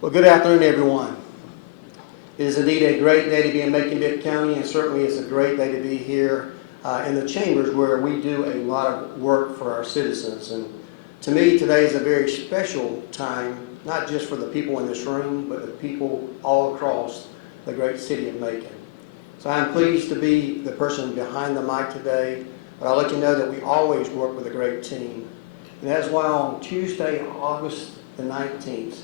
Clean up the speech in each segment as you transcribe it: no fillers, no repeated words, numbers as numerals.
Well, good afternoon, everyone. It is indeed a great day to be in Macon County, and certainly it's a great day to be here in the chambers where we do a lot of work for our citizens. And to me, today is a very special time, not just for the people in this room, but the people all across the great city of Macon. So I'm pleased to be the person behind the mic today, but I'll let you know that we always work with a great team. And that's why on Tuesday, August the 19th,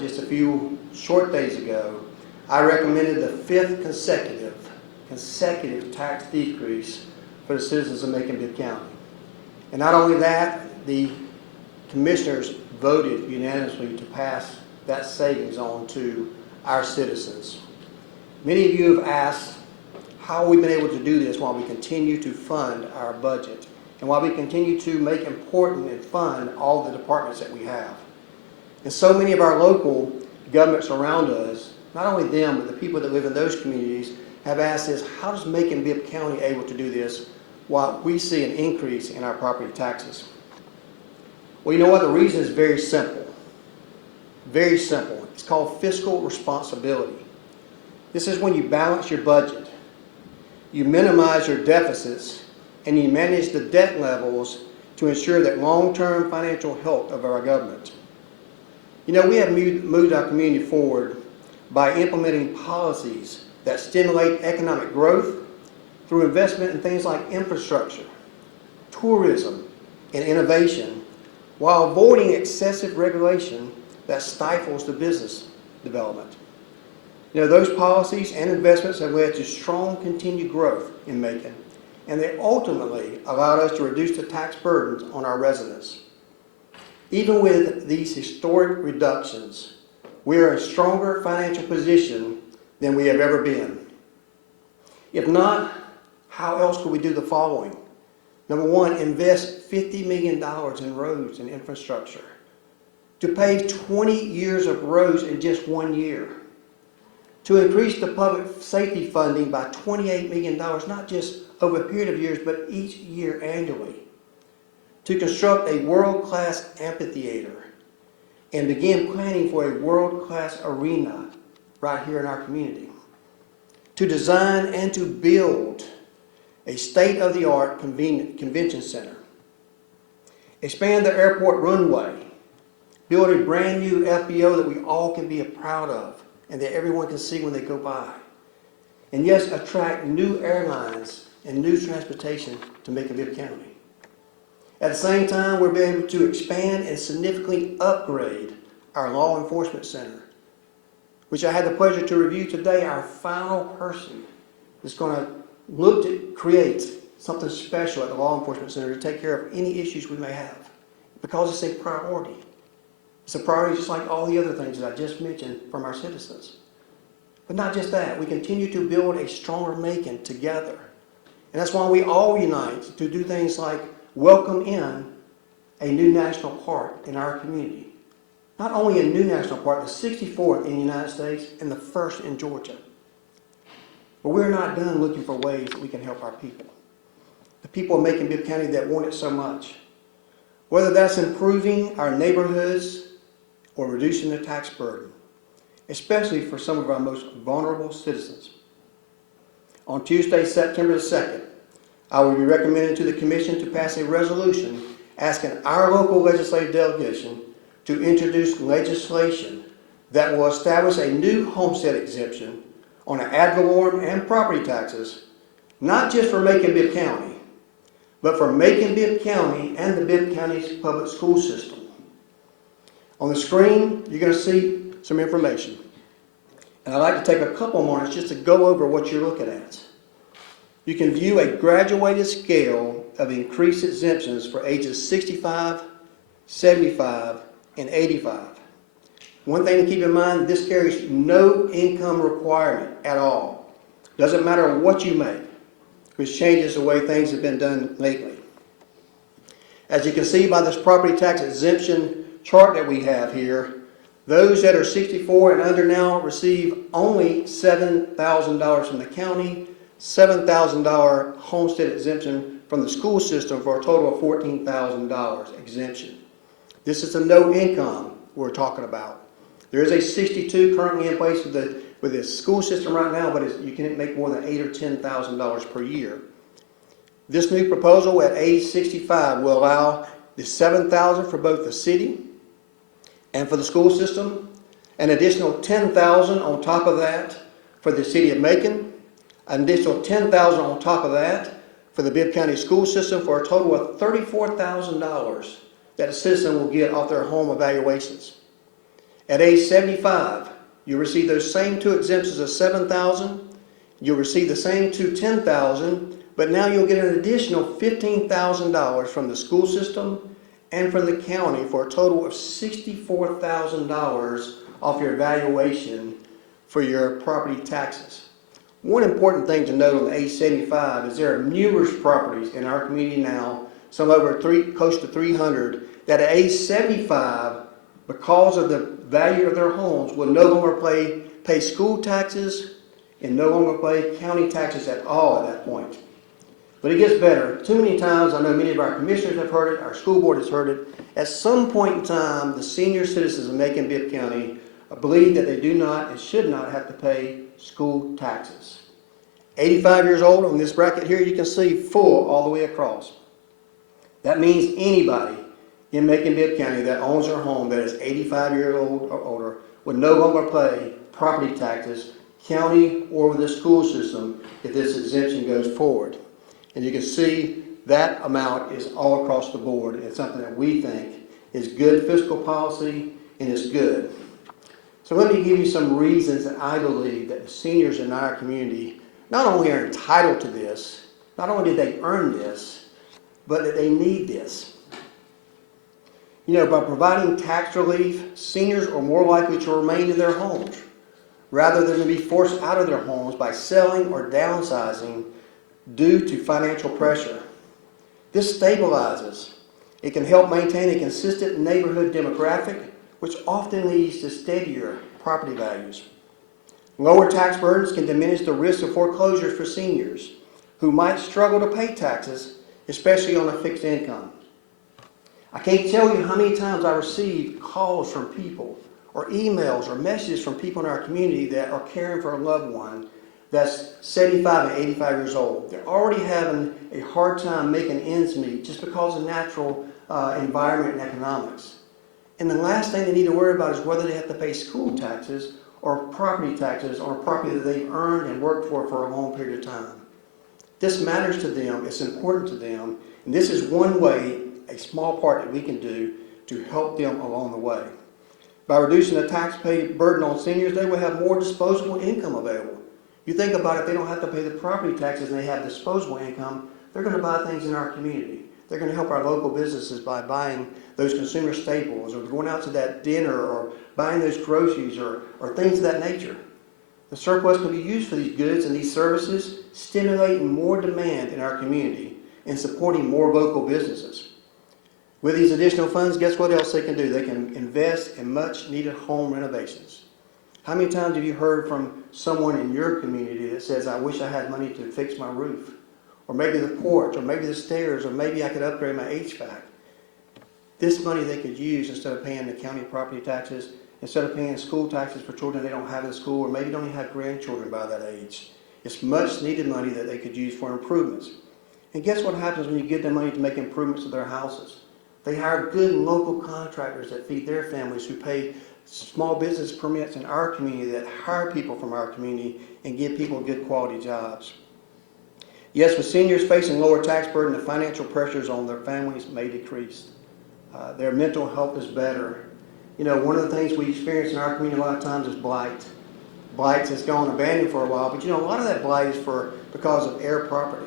just a few short days ago, I recommended the fifth consecutive tax decrease for the citizens of Macon County. And not only that, the commissioners voted unanimously to pass that savings on to our citizens. Many of you have asked how we've been able to do this while we continue to fund our budget and while we continue to make important and fund all the departments that we have. And so many of our local governments around us, not only them, but the people that live in those communities, have asked us, how does Macon-Bibb County able to do this while we see an increase in our property taxes? Well, you know what? The reason is very simple. Very simple. It's called fiscal responsibility. This is when you balance your budget, you minimize your deficits, and you manage the debt levels to ensure that long-term financial health of our government. You know, we have moved our community forward by implementing policies that stimulate economic growth through investment in things like infrastructure, tourism, and innovation, while avoiding excessive regulation that stifles the business development. You know, those policies and investments have led to strong continued growth in Macon, and they ultimately allowed us to reduce the tax burdens on our residents. Even with these historic reductions, we are in a stronger financial position than we have ever been. If not, how else could we do the following? Number one, invest $50 million in roads and infrastructure, to pave 20 years of roads in just 1 year, to increase the public safety funding by $28 million, not just over a period of years, but each year annually, to construct a world-class amphitheater and begin planning for a world-class arena right here in our community, to design and to build a state-of-the-art convention center, expand the airport runway, build a brand new FBO that we all can be proud of and that everyone can see when they go by, and yes, attract new airlines and new transportation to Macon-Bibb County. At the same time, we'll be able to expand and significantly upgrade our law enforcement center, which I had the pleasure to review today. Our final person is going to look to create something special at the law enforcement center to take care of any issues we may have, because it's a priority. It's a priority just like all the other things that I just mentioned from our citizens. But not just that, we continue to build a stronger Macon together. And that's why we all unite to do things like welcome in a new national park in our community. Not only a new national park, the 64th in the United States and the first in Georgia. But we're not done looking for ways that we can help our people. The people of Macon-Bibb County that want it so much. Whether that's improving our neighborhoods or reducing the tax burden, especially for some of our most vulnerable citizens. On Tuesday, September the 2nd, I will be recommending to the Commission to pass a resolution asking our local legislative delegation to introduce legislation that will establish a new homestead exemption on ad valorem and property taxes, not just for Macon-Bibb County, but for Macon-Bibb County and the Bibb County's public school system. On the screen, you're going to see some information. And I'd like to take a couple moments just to go over what you're looking at. You can view a graduated scale of increased exemptions for ages 65, 75, and 85. One thing to keep in mind, this carries no income requirement at all. Doesn't matter what you make, which changes the way things have been done lately. As you can see by this property tax exemption chart that we have here, those that are 64 and under now receive only $7,000 from the county, $7,000 homestead exemption from the school system for a total of $14,000 exemption. This is the no income we're talking about. There is a 62 currently in place with the school system right now, but you can't make more than $8,000 or $10,000 per year. This new proposal at age 65 will allow the $7,000 for both the city and for the school system, an additional $10,000 on top of that for the city of Macon, an additional $10,000 on top of that for the Bibb County school system, for a total of $34,000 that a citizen will get off their home evaluations. At age 75, you receive those same two exemptions of $7,000. You'll receive the same two $10,000, but now you'll get an additional $15,000 from the school system and from the county, for a total of $64,000 off your evaluation for your property taxes. One important thing to note on age 75 is there are numerous properties in our community now, some over close to 300, that at age 75, because of the value of their homes, will no longer pay school taxes and no longer pay county taxes at all at that point. But it gets better. Too many times, I know many of our commissioners have heard it, our school board has heard it, at some point in time, the senior citizens of Macon Bibb County believe that they do not and should not have to pay school taxes. 85 years old on this bracket here, you can see full all the way across. That means anybody in Macon Bibb County that owns their home that is 85 years old or older would no longer pay property taxes, county or with the school system, if this exemption goes forward. And you can see that amount is all across the board. It's something that we think is good fiscal policy, and it's good. So let me give you some reasons that I believe that the seniors in our community not only are entitled to this, not only did they earn this, but that they need this. You know, by providing tax relief, seniors are more likely to remain in their homes rather than to be forced out of their homes by selling or downsizing due to financial pressure. This stabilizes. It can help maintain a consistent neighborhood demographic, which often leads to steadier property values. Lower tax burdens can diminish the risk of foreclosures for seniors who might struggle to pay taxes, especially on a fixed income. I can't tell you how many times I receive calls from people or emails or messages from people in our community that are caring for a loved one that's 75 and 85 years old. They're already having a hard time making ends meet just because of natural environment and economics. And the last thing they need to worry about is whether they have to pay school taxes or property taxes on a property that they've earned and worked for a long period of time. This matters to them, it's important to them, and this is one way, a small part that we can do to help them along the way. By reducing the tax burden on seniors, they will have more disposable income available. You think about it, if they don't have to pay the property taxes and they have disposable income, they're going to buy things in our community. They're going to help our local businesses by buying those consumer staples or going out to that dinner or buying those groceries or things of that nature. The surplus can be used for these goods and these services, stimulating more demand in our community and supporting more local businesses. With these additional funds, guess what else they can do? They can invest in much needed home renovations. How many times have you heard from someone in your community that says, I wish I had money to fix my roof, or maybe the porch, or maybe the stairs, or maybe I could upgrade my HVAC? This money they could use instead of paying the county property taxes, instead of paying school taxes for children they don't have in school, or maybe don't even have grandchildren by that age. It's much needed money that they could use for improvements. And guess what happens when you give them money to make improvements to their houses? They hire good local contractors that feed their families, who pay small business permits in our community, that hire people from our community and give people good quality jobs. Yes, with seniors facing lower tax burden, the financial pressures on their families may decrease. Their mental health is better. You know, one of the things we experience in our community a lot of times is blight. Blight has gone abandoned for a while, but you know, a lot of that blight is because of air property.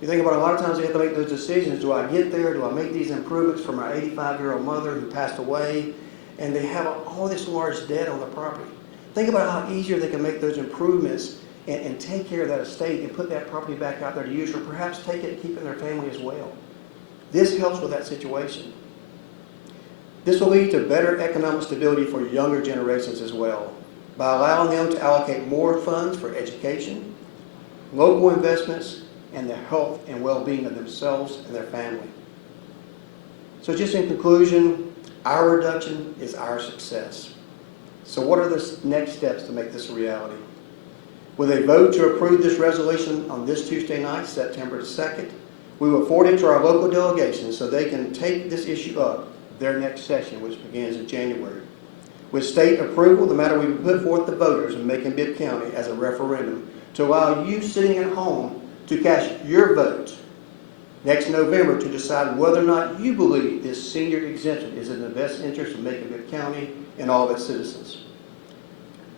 You think about it, a lot of times they have to make those decisions. Do I get there? Do I make these improvements for my 85-year-old mother who passed away? And they have all this large debt on the property. Think about how easier they can make those improvements and take care of that estate and put that property back out there to use, or perhaps take it and keep it in their family as well. This helps with that situation. This will lead to better economic stability for younger generations as well, by allowing them to allocate more funds for education, local investments, and the health and well-being of themselves and their family. So just in conclusion, our reduction is our success. So what are the next steps to make this a reality? With a vote to approve this resolution on this Tuesday night, September 2nd, we will forward it to our local delegations so they can take this issue up their next session, which begins in January. With state approval, the matter will be put forth to voters in Macon-Bibb County as a referendum to allow you sitting at home to cast your vote next November to decide whether or not you believe this senior exemption is in the best interest of Macon-Bibb County and all of its citizens.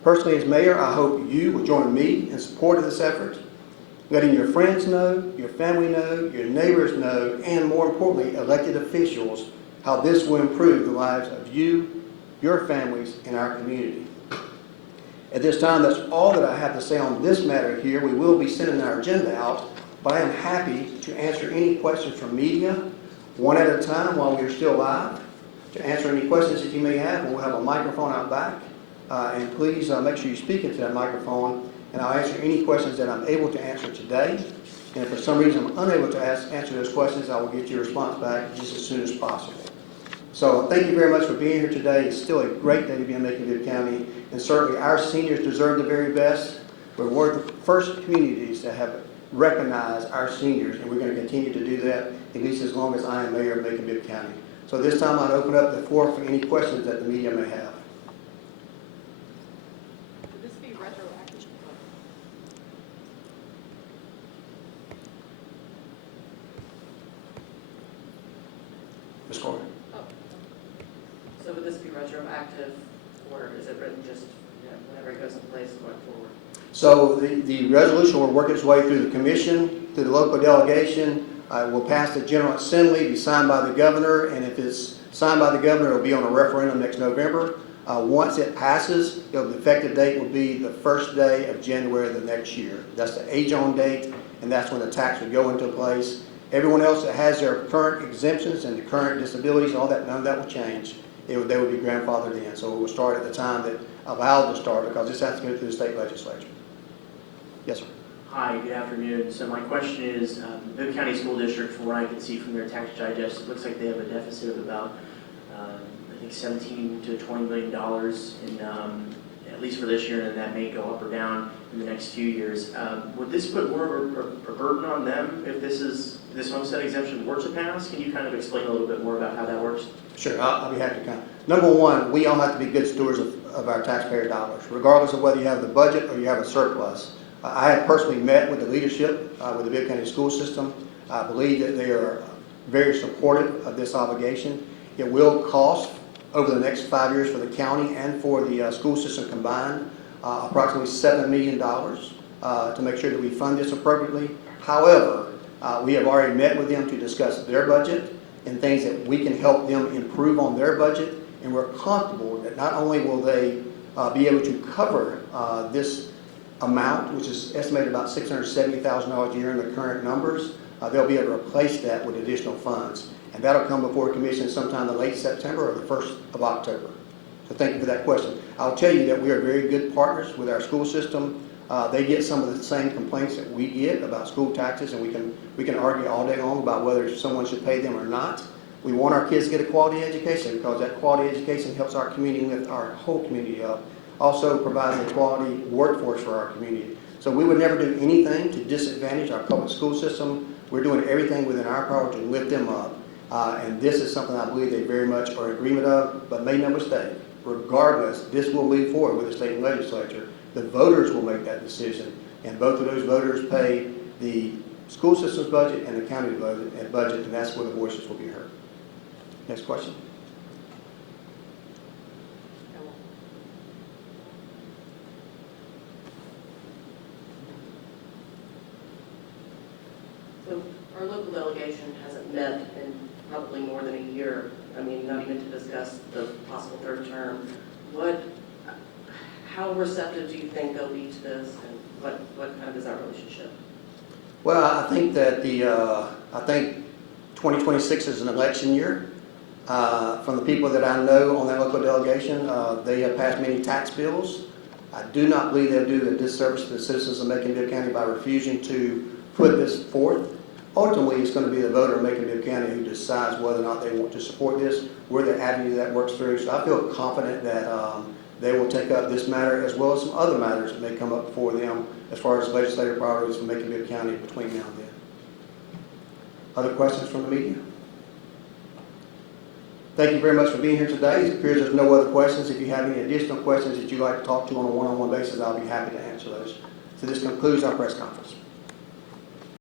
Personally, as mayor, I hope you will join me in support of this effort, letting your friends know, your family know, your neighbors know, and more importantly, elected officials, how this will improve the lives of you, your families, and our community. At this time, that's all that I have to say on this matter here. We will be sending our agenda out, but I am happy to answer any questions from media, one at a time while we are still live, to answer any questions that you may have, and we'll have a microphone out back. And please make sure you speak into that microphone, and I'll answer any questions that I'm able to answer today. And if for some reason I'm unable to answer those questions, I will get your response back just as soon as possible. So thank you very much for being here today. It's still a great day to be in Macon-Bibb County, and certainly our seniors deserve the very best. We're one of the first communities that have recognized our seniors, and we're going to continue to do that at least as long as I am mayor of Macon-Bibb County. So this time I'll open up the floor for any questions that the media may have. Would this be retroactive? Ms. Corey? So would this be retroactive, or is it written just whenever it goes in place going forward? So the resolution will work its way through the commission, through the local delegation. Will pass the General Assembly, be signed by the governor, and if it's signed by the governor, it'll be on a referendum next November. Once it passes, the effective date will be the first day of January of the next year. That's the age-on date, and that's when the tax would go into place. Everyone else that has their current exemptions and the current disabilities, all that, none of that will change. They would be grandfathered in. So it will start at the time that allowed to start, because this has to go through the state legislature. Yes, sir. Hi, good afternoon. So my question is, Bibb County School District, from what I can see from their tax digest, it looks like they have a deficit of about, I think, $17 to $20 million in, at least for this year, and that may go up or down in the next few years. Would this put more of a burden on them if this homestead exemption were to pass? Can you kind of explain a little bit more about how that works? Sure, I'll be happy to comment. Number one, we all have to be good stewards of our taxpayer dollars, regardless of whether you have the budget or you have a surplus. I have personally met with the leadership with the Bibb County school system. I believe that they are very supportive of this obligation. It will cost over the next 5 years for the county and for the school system combined approximately $7 million to make sure that we fund this appropriately. However, we have already met with them to discuss their budget and things that we can help them improve on their budget, and we're comfortable that not only will they be able to cover this amount, which is estimated about $670,000 a year in the current numbers, they'll be able to replace that with additional funds. And that'll come before commission sometime in late September or the 1st of October. So thank you for that question. I'll tell you that we are very good partners with our school system. They get some of the same complaints that we get about school taxes, and we can argue all day long about whether someone should pay them or not. We want our kids to get a quality education because that quality education helps our community lift our whole community up. Also provides a quality workforce for our community. So we would never do anything to disadvantage our public school system. We're doing everything within our power to lift them up. And this is something I believe they very much are in agreement of, but make no mistake, regardless, this will move forward with the state legislature. The voters will make that decision, and both of those voters pay the school system's budget and the county budget, and that's where the voices will be heard. Next question. So our local delegation hasn't met in probably more than a year. I mean, not even to discuss the possible third term. How receptive do you think they'll be to this, and what kind of is our relationship? Well, I think that 2026 is an election year. From the people that I know on that local delegation, they have passed many tax bills. I do not believe they'll do a disservice to the citizens of Macon-Bibb County by refusing to put this forth. Ultimately, it's going to be the voter of Macon-Bibb County who decides whether or not they want to support this, where the avenue that works through. So I feel confident that they will take up this matter as well as some other matters that may come up before them as far as legislative priorities for Macon County between now and then. Other questions from the media? Thank you very much for being here today. It appears there's no other questions. If you have any additional questions that you'd like to talk to on a one-on-one basis, I'll be happy to answer those. So this concludes our press conference.